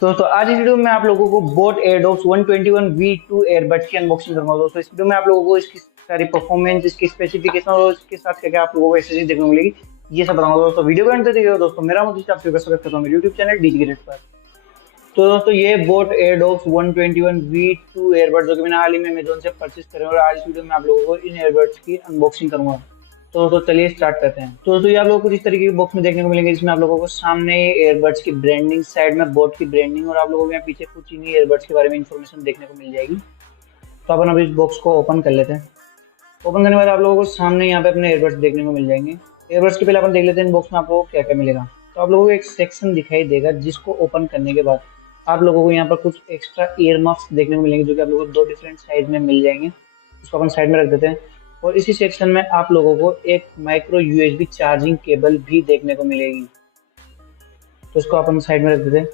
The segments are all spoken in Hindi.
तो दोस्तों आज इस वीडियो में आप लोगों को बोट एयरडॉप्स 121V2 एयरबड्स की अनबॉक्सिंग करूंगा। दोस्तों इस वीडियो में आप लोगों को इसकी सारी परफॉर्मेंस, इसकी स्पेसिफिकेशन और इसके साथ क्या क्या आप लोगों को एक्सेसरीज देखने को मिलेगी, ये सब बताऊंगा। दोस्तों वीडियो को अंत तक देखिएगा। दोस्तों मेरा मतलब आपसे स्वागत करता हूं मेरे यूट्यूब चैनल डीजी गैजेट पर। तो दोस्तों ये बोट एयरडॉप्स 121V2 एयरबड्स जो कि मैंने हाल ही में अमेजोन से परचेस करे और आज इस वीडियो में आप लोगों को इन एयरबड्स की अनबॉक्सिंग करूंगा। तो दोस्तों चलिए स्टार्ट करते हैं। तो दोस्तों ये आप लोगों को इस तरीके की बॉक्स में देखने को मिलेंगे, जिसमें आप लोगों को सामने एयरबड्स की ब्रांडिंग, साइड में बोट की ब्रांडिंग और आप लोगों को यहाँ पीछे कुछ इन्हीं एयरबड्स के बारे में इंफॉर्मेशन देखने को मिल जाएगी। तो अपन अभी इस बॉक्स को ओपन कर लेते हैं। ओपन करने के बाद आप लोगों को सामने यहाँ पे अपने एयरबड्स देखने को मिल जाएंगे। एयरबड्स के पहले अपन देख लेते हैं इन बॉक्स में आप लोगों को क्या क्या मिलेगा। तो आप लोगों को एक सेक्शन दिखाई देगा, जिसको ओपन करने के बाद आप लोगों को यहाँ पर कुछ एक्स्ट्रा ईयर मफ्स देखने को मिलेंगे, जो कि आप लोगों को दो डिफरेंट साइज में मिल जाएंगे। इसको अपन साइड में रख देते हैं। और इसी सेक्शन में आप लोगों को एक माइक्रो यूएसबी चार्जिंग केबल भी देखने को मिलेगी, तो इसको अपन साइड में रख देते हैं।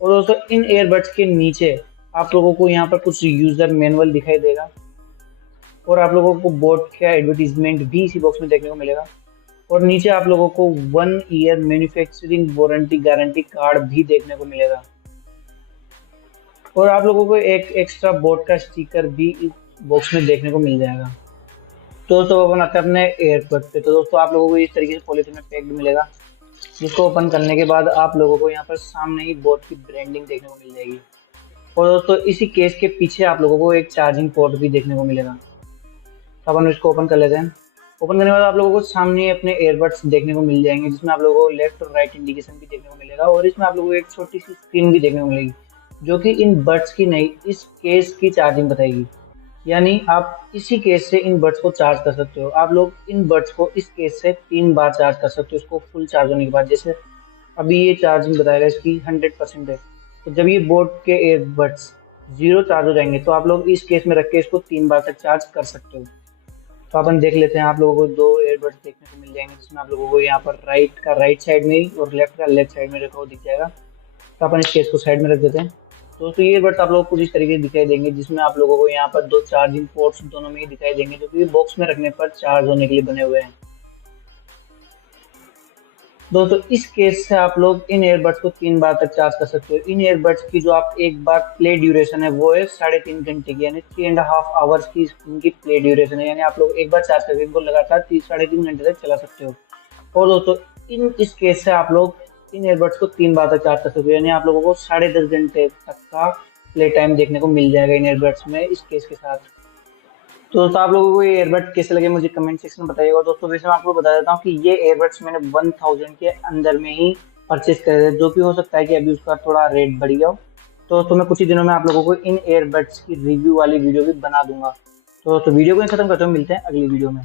और दोस्तों इन एयरबड्स के नीचे आप लोगों को यहाँ पर कुछ यूजर मैनुअल दिखाई देगा और आप लोगों को बोट का एडवर्टीजमेंट भी इसी बॉक्स में देखने को मिलेगा। और नीचे आप लोगों को 1 year manufacturing warranty guarantee card भी देखने को मिलेगा। और आप लोगों को एक एक्स्ट्रा बोट का स्टिकर भी इस बॉक्स में देखने को मिल जाएगा। तो दोस्तों अपन आते हैं अपने एयरबड पे। तो दोस्तों आप लोगों को इस तरीके से पॉलीथीन में पैक्ड मिलेगा, जिसको ओपन करने के बाद आप लोगों को यहाँ पर सामने ही बोट की ब्रांडिंग देखने को मिल जाएगी। और दोस्तों इसी केस के पीछे आप लोगों को एक चार्जिंग पोर्ट भी देखने को मिलेगा। तो अपन इसको ओपन कर लेते हैं। ओपन करने के बाद आप लोगों को सामने अपने एयरबड्स देखने को मिल जाएंगे, जिसमें आप लोगों को लेफ्ट और राइट इंडिकेशन भी देखने को मिलेगा। और इसमें आप लोगों को एक छोटी सी स्क्रीन भी देखने को मिलेगी, जो कि इन बड्स की नहीं, इस केस की चार्जिंग बताएगी। यानी आप इसी केस से इन बड्स को चार्ज कर सकते हो। आप लोग इन बड्स को इस केस से 3 बार चार्ज कर सकते हो, इसको फुल चार्ज होने के बाद। जैसे अभी ये चार्जिंग बताएगा इसकी 100% है, तो जब ये बोट के एयरबड्स 0 चार्ज हो जाएंगे तो आप लोग इस केस में रख के इसको 3 बार तक चार्ज कर सकते हो। तो अपन देख लेते हैं। आप लोगों को 2 एयरबड्स देखने को मिल जाएंगे, जिसमें आप लोगों को यहाँ पर राइट का राइट साइड में ही और लेफ्ट का लेफ्ट साइड में रखा हुआ दिख जाएगा। तो अपन इस केस को साइड में रख देते हैं। दोस्तों ये एयरबड्स आप लोगों को कुछ इस तरीके से दिखाई देंगे, जिसमें आप लोगों को यहाँ पर 2 चार्जिंग पोर्ट्स दोनों में ही दिखाई देंगे, जो कि बॉक्स में रखने पर चार्ज होने के लिए बने हुए हैं। दोस्तों इस केस से आप लोग इन एयरबड्स को 3 बार तक चार्ज कर सकते हो। इन एयरबड्स की जो आप एक बार प्ले ड्यूरेशन है वो है 3.5 घंटे की, यानी 3.5 आवर्स की इनकी प्ले ड्यूरेशन है। यानी आप लोग एक बार चार्ज करके इनको लगातार 3-3.5 घंटे तक चला सकते हो। और दोस्तों इस केस से आप लोग इन एयरबड्स को 3 बार तक चार्ज कर सकते हो, यानी आप लोगों को 10.5 घंटे तक का प्ले टाइम देखने को मिल जाएगा इन एयरबड्स में इस केस के साथ। तो दोस्तों आप लोगों को ये एयरबड कैसे लगे मुझे कमेंट सेक्शन में बताइएगा। दोस्तों वैसे मैं आपको बता देता हूँ कि ये एयरबड्स मैंने 1000 के अंदर में ही परचेज करे थे, जो कि हो सकता है कि अभी उसका थोड़ा रेट बढ़ गया हो। तो दोस्तों मैं कुछ ही दिनों में आप लोगों को इन एयरबड्स की रिव्यू वाली वीडियो भी बना दूंगा। तो दोस्तों वीडियो को खत्म करते हुए मिलते हैं अगली वीडियो में।